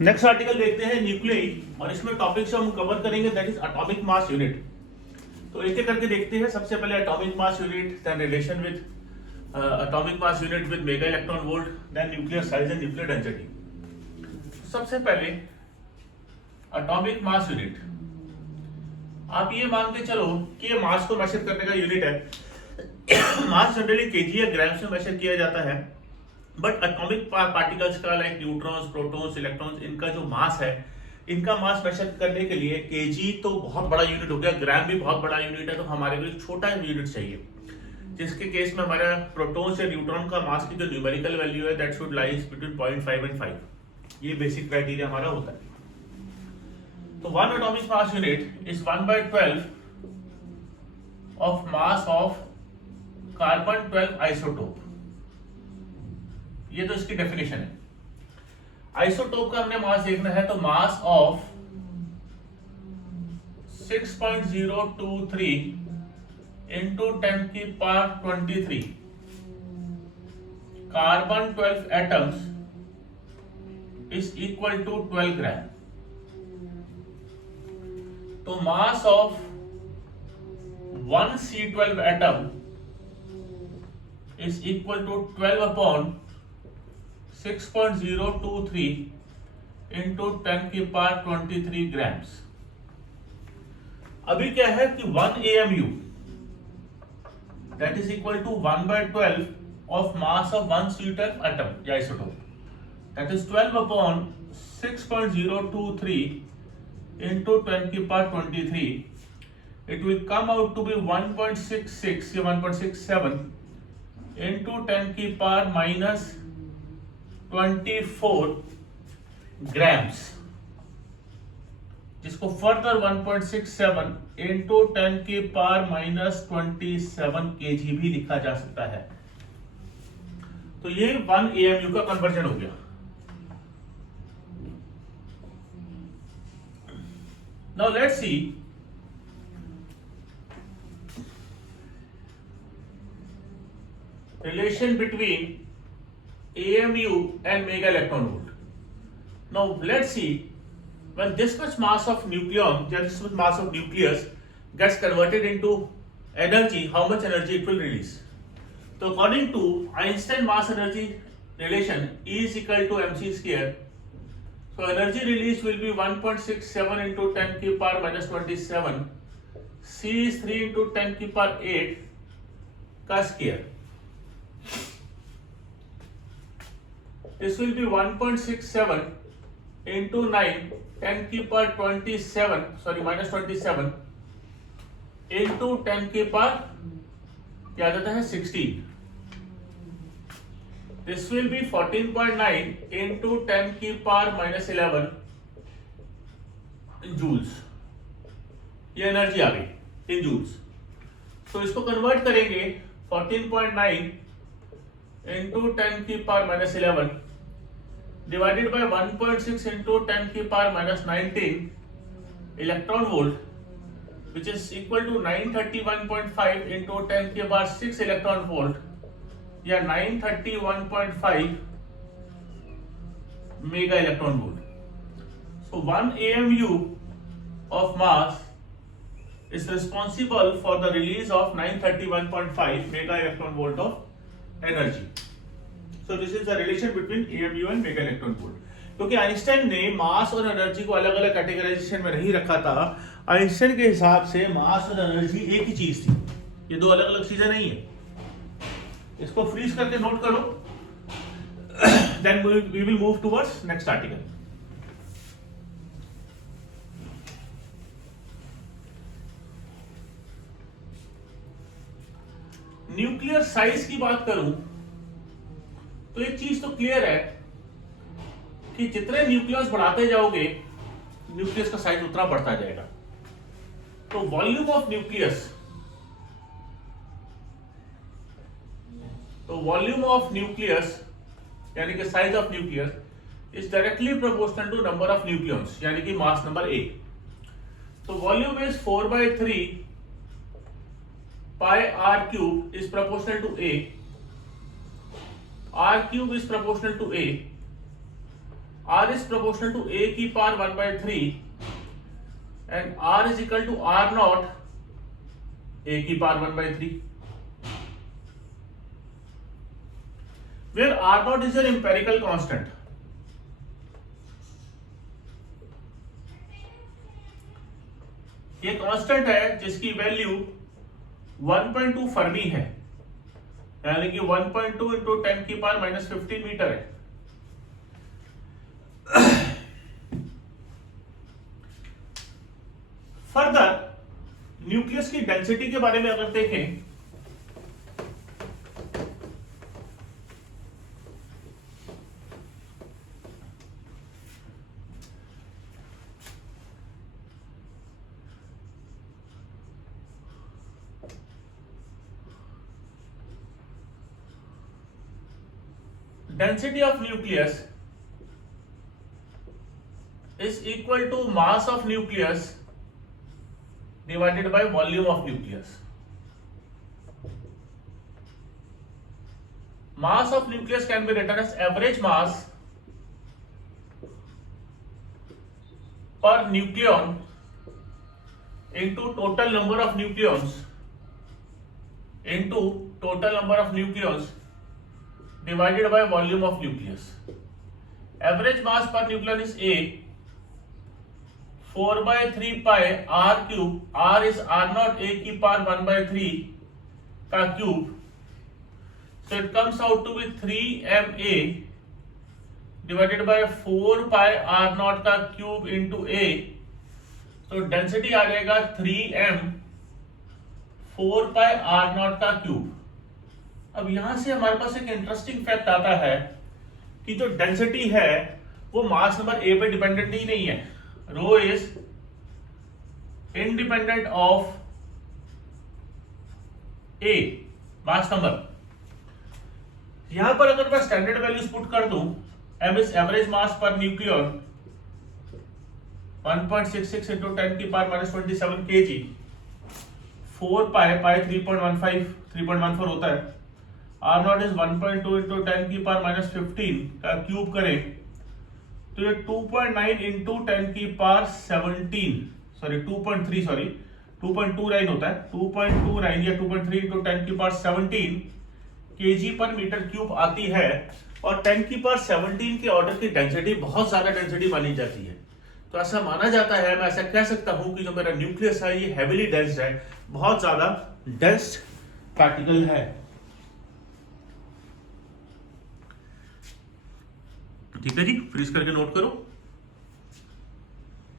Next article देखते हैं न्यूक्लियई, और इसमें टॉपिक्स हम कवर करेंगे that is atomic mass unit. तो एक एक करके देखते हैं। सबसे पहले atomic mass unit, then relation with atomic mass unit with mega electron volt, then nuclear size and nuclear density. सबसे पहले एटॉमिक मास यूनिट। आप ये मान के चलो कि ये मास को मेजर करने का यूनिट है। मास जनरली केजी या ग्राम्स में मेजर किया जाता है, बट एटॉमिक पार्टिकल्स का लाइक न्यूट्रॉन्स, प्रोटॉन्स, इलेक्ट्रॉन्स, इनका जो मास है, इनका मास मेजर करने के लिए केजी तो बहुत बड़ा यूनिट हो गया, ग्राम भी बहुत बड़ा यूनिट है, तो हमारे को एक छोटा यूनिट चाहिए, जिसके केस में हमारा प्रोटॉन्स या न्यूट्रॉन का मास की जो न्यूमेरिकल वैल्यू है that should lies between 0.5 and 5। ये बेसिक क्राइटेरिया हमारा होता है। तो one atomic mass unit is 1/12 of mass of carbon 12 isotope. ये तो इसकी डेफिनेशन है। आइसोटोप का हमने मास देखना है, तो मास ऑफ 6.023 into 10 की power 23 carbon 12 atoms is equal to 12 ग्राम। तो mass of 1 C12 atom is equal to 12 upon 6.023 into 10 की पावर 23 ग्राम्स। अभी क्या है कि 1 AMU that is equal to 1/12 of mass of 1 C12 atom या isotope, that is 12 upon 6.023 into 10 की power 23। it will come out to be 1.66 या 1.67 into 10 की power minus 24 grams, जिसको फर्दर 1.67 into 10 की पावर minus 27 kg भी लिखा जा सकता है। तो ये 1 AMU का कन्वर्जन हो गया। Now let's see relation between AMU and mega electron volt. Now let's see, when this much mass of nucleon, this much mass of nucleus gets converted into energy, how much energy it will release. So according to Einstein mass energy relation, E is equal to mc square. So energy release will be 1.67 into 10 की power minus 27. C is 3 into 10 की power 8 का square. This will be 1.67 into 9 10 की power 27 sorry minus 27 into 10 की power क्या आ जाता है 16। This will be 14.9 into 10 की power minus 11 joules. ये एनर्जी आ गई इन जूल्स। तो इसको कन्वर्ट करेंगे 14.9 into 10 की power minus 11 divided by 1.6 into 10 की power minus 19 electron volt, which is equal to 931.5 into 10 की पावर 6 इलेक्ट्रॉन वोल्ट या 931.5 mega electron volt. So 1 AMU of mass is responsible for the release of 931.5 mega electron volt of energy. So this is the relation between AMU and mega electron volt. क्योंकि Einstein ने मास और energy को अलग अलग categorisation में नहीं रखा था। आइंस्टाइन के हिसाब से मास और एनर्जी एक ही चीज थी, ये दो अलग अलग चीजें नहीं है। इसको फ्रीज करके नोट करो। Then we will move towards next article. Nuclear size की बात करूं तो एक चीज तो क्लियर है कि जितने न्यूक्लियस बढ़ाते जाओगे न्यूक्लियस का साइज उतना बढ़ता जाएगा। तो वॉल्यूम ऑफ न्यूक्लियस यानी कि size of nucleus is directly proportional to number of nucleons यानी कि मास नंबर A। तो volume is 4/3 pi r cube is proportional to A, r cube is proportional to A, R is proportional to A की power 1/3 and R is equal to R naught A की power 1/3, where R naught is an empirical constant. ये constant है जिसकी value 1.2 Fermi है, यानी कि 1.2 into 10 की power -15 metre है। फर्दर न्यूक्लियस की डेंसिटी के बारे में अगर देखें, density of nucleus is equal to mass of nucleus divided by volume of nucleus. Mass of nucleus can be written as average mass per nucleon into total number of nucleons divided by volume of nucleus. Average mass per nucleon is A, 4/3 pi r cube, r is r naught A की power 1/3 का cube, so it comes out to be 3ma divided by 4 pi r naught का cube into A, तो density आ जाएगा 3m 4 pi r naught का cube. अब यहां से हमारे पास एक इंटरेस्टिंग फैक्ट आता है कि जो डेंसिटी है वो मास नंबर ए पे डिपेंडेंट ही नहीं है। Rho is independent of a mass number. यहां पर अगर मैं स्टैंडर्ड वैल्यूज पुट कर दूं, M is average mass per nucleon 1.66 into 10 की पावर -27 kg, 4 पाई 3.14 होता है, R नॉट इज 1.2 इंटू 10 की पावर -15 का क्यूब करें तो ये 2.9 इंटू 10 की पावर 2.29 होता है, 2.29 या 2.3 इंटू 10 की पावर 17 kg पर मीटर क्यूब आती है। और 10 की पावर 17 के ऑर्डर की डेंसिटी बहुत ज्यादा डेंसिटी मानी जाती है। तो ऐसा माना जाता है, मैं ऐसा कह सकता हूं कि जो मेरा न्यूक्लियस है ये हेविली डेंस्ड है, बहुत ज्यादा डेंस्ड पार्टिकल है। ठीक है जी, फ्रीज करके नोट करो।